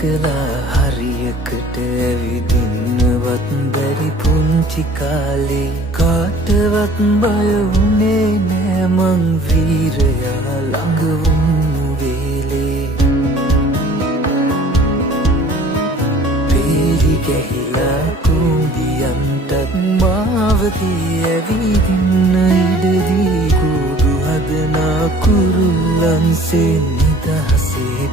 කලා හරියකට ඇවිදින්නවත් බැරි පුංචි කාලේ කාටවත් බය වුණේ නෑ මං වීරයා ළඟ වුණු වේලේ පේරි ගැහිලා කුඹියන්ටත් මාවතී ඇවිදින්න ඉඩදී කුඩු හදනා කුරුල්ලන්සේ නිදහසේ